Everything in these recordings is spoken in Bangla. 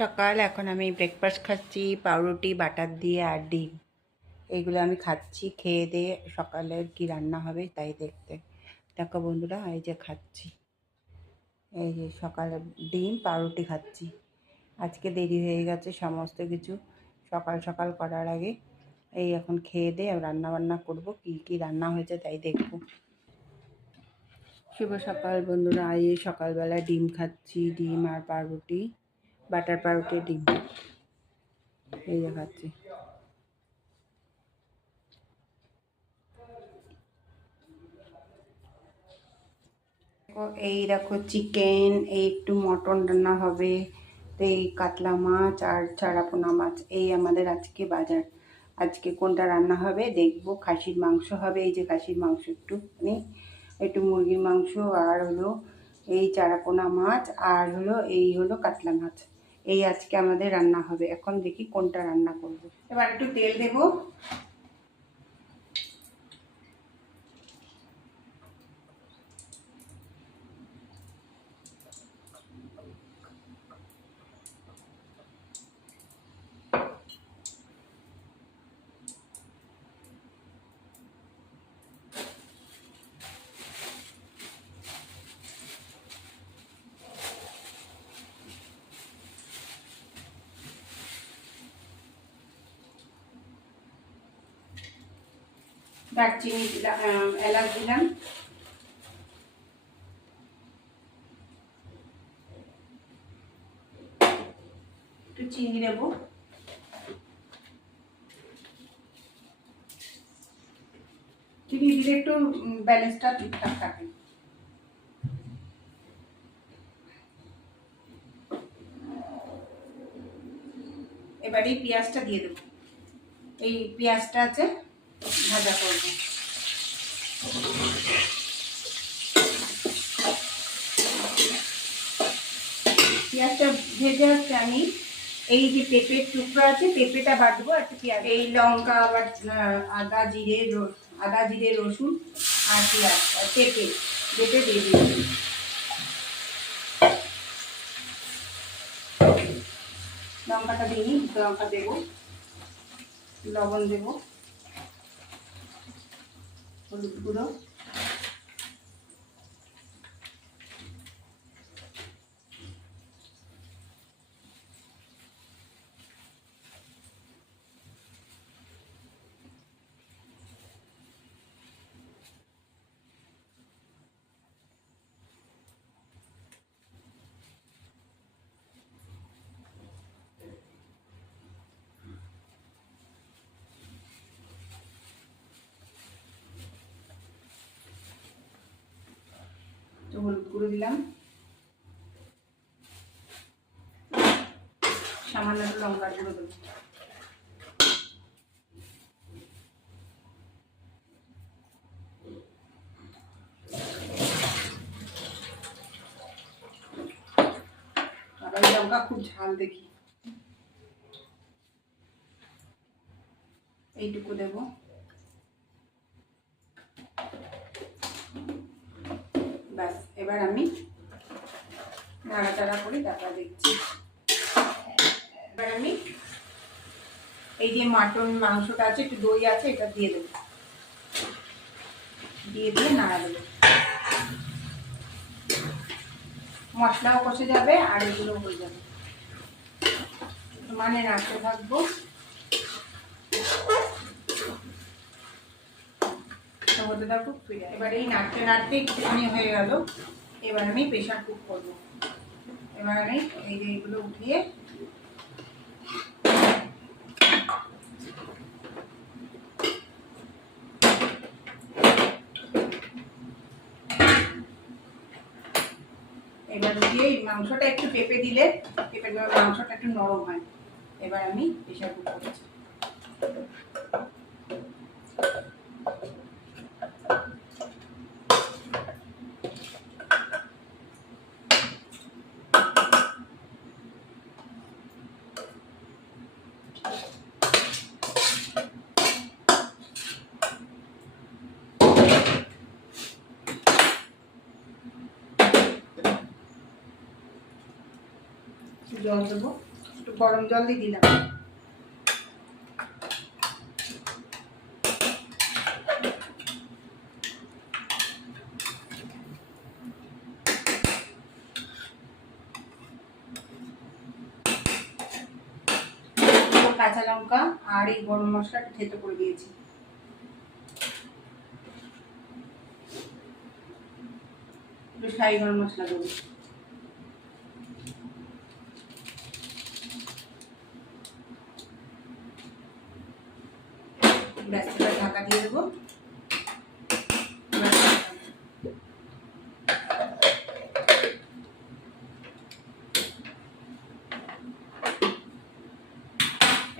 সকাল এখন আমি ব্রেকফাস্ট খাচ্ছি পাউরুটি বাটার দিয়ে আর ডিম। এইগুলো আমি খাচ্ছি, খেয়ে দিয়ে সকালের কি রান্না হবে তাই দেখতে। দেখো বন্ধুরা, এই যে খাচ্ছি, এই যে সকালে ডিম পাউরুটি খাচ্ছি। আজকে দেরি হয়ে গেছে সমস্ত কিছু সকাল সকাল করার আগে। এই এখন খেয়ে দিয়ে রান্না বান্না করবো, কি কি রান্না হয়েছে তাই দেখব। শুভ সকাল বন্ধুরা, এই সকালবেলা ডিম খাচ্ছি, ডিম আর পাউরুটি, বাটার পাউরুটি ডিম, এই যে খাচ্ছি। এই দেখো চিকেন, এই একটু মটন রান্না হবে, তো এই কাতলা মাছ আর চারাপোনা মাছ, এই আমাদের আজকে বাজার। আজকে কোনটা রান্না হবে দেখবো। খাসির মাংস হবে, এই যে খাসির মাংস একটু মুরগির মাংস, আর হলো এই চারাপোনা মাছ, আর হলো এই হলো কাতলা মাছ। এই আজকে আমাদের রান্না হবে। এখন দেখি কোনটা রান্না করব। এবার একটু তেল দেবো। দারচিনি দিলাম, এলাচ দিলাম, একটু চিনি দেবো, চিনি দিলে একটু ব্যালেন্সটা ঠিকঠাক থাকে। এবার এই পেঁয়াজটা দিয়ে দেবো। এই পেঁয়াজটা আছে ভাজা করব। পেঁয়াজটা ভেজে হচ্ছে আমি এই যে পেঁপের টুকরো আছে, পেঁপেটা বাটবো। আর পেঁয়াজ, এই লঙ্কা, আবার আদা জিরে রসুন আর পেঁয়াজ আর পেঁপে বেটে দিয়ে দিই। লঙ্কাটা দিই, লঙ্কা দেবো, লবণ দেবো, হলুদ গুঁড়ো, হলুদ গুঁড়ো দিলাম, সামান্য লঙ্কার গুঁড়ো দেবো। আর লঙ্কা খুব ঝাল দেখি, এইটুকু দেবো। ব্যাস, এবার আমি নাড়াচাড়া করি, তারপর দেখছি। এবার আমি এই যে মাটন মাংসটা আছে, একটু দই আছে, এটা দিয়ে দেবো, দিয়ে নাড়া দেবো। মশলাও কষে যাবে আর এগুলো হয়ে যাবে, মানে নাড়তে থাকবো। এবার এই নাড়তে নাড়তে একটুখানি হয়ে গেল। এবার আমি প্রেশার কুক করবো। এবার আমি এই যে এইগুলো উঠিয়ে মাংসটা একটু পেঁপে দিলে মাংসটা একটু নরম হয়। এবার আমি প্রেশার কুক করছি। জল দেবো। একটু গরম জল দিয়ে দিলাম। কাঁচা লঙ্কা আর এই গরম মশলাটা থেতো করে দিয়েছি। একটু শাহি গরম মশলা দেবো। গ্যাসটা ঢাকা দিয়ে দেবো।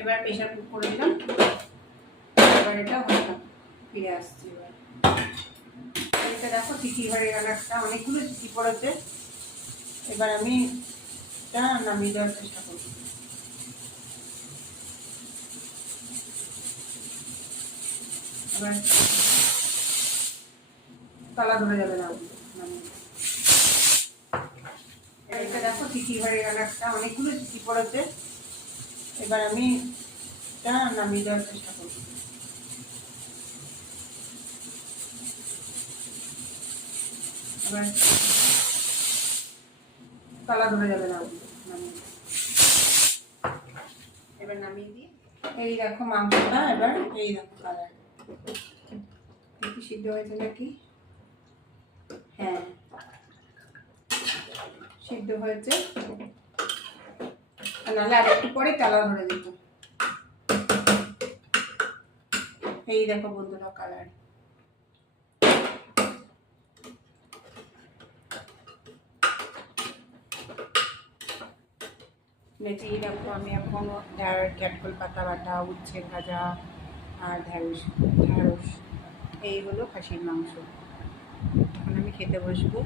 এবার প্রেশার কুক করে দিলাম। এবার এটা ফিরে আসছে। এবার এটা দেখো চিঠি ঘরের কালারটা অনেকগুলো চিঠি পড়েছে। এবার আমি এটা নামিয়ে দেওয়ার চেষ্টা করব। এবার তলা ধরে যাবে না। এটা দেখো চিঠি ঘরের কালারটা অনেকগুলো চিঠি পড়েছে। এবার আমি এটা নামিয়ে দেওয়ার চেষ্টা করব। এবার তলা ধরে যাবে না। এবার নামিয়ে দিই। এই দেখো মাংসটা, এবার এই দেখো কালার দেখি সিদ্ধ হয়েছে নাকি। হ্যাঁ, সিদ্ধ হয়েছে, নাহলে আর একটু পরে তলা ধরে যেত। এই দেখো বন্ধুরা কালার। এই দেখো আমি এখন ক্যাটকল পাতা বাটা, উচ্ছে ভাজা আর ঢ্যাঁড়স এই হলো খাসির মাংস। এখন আমি খেতে বসবো।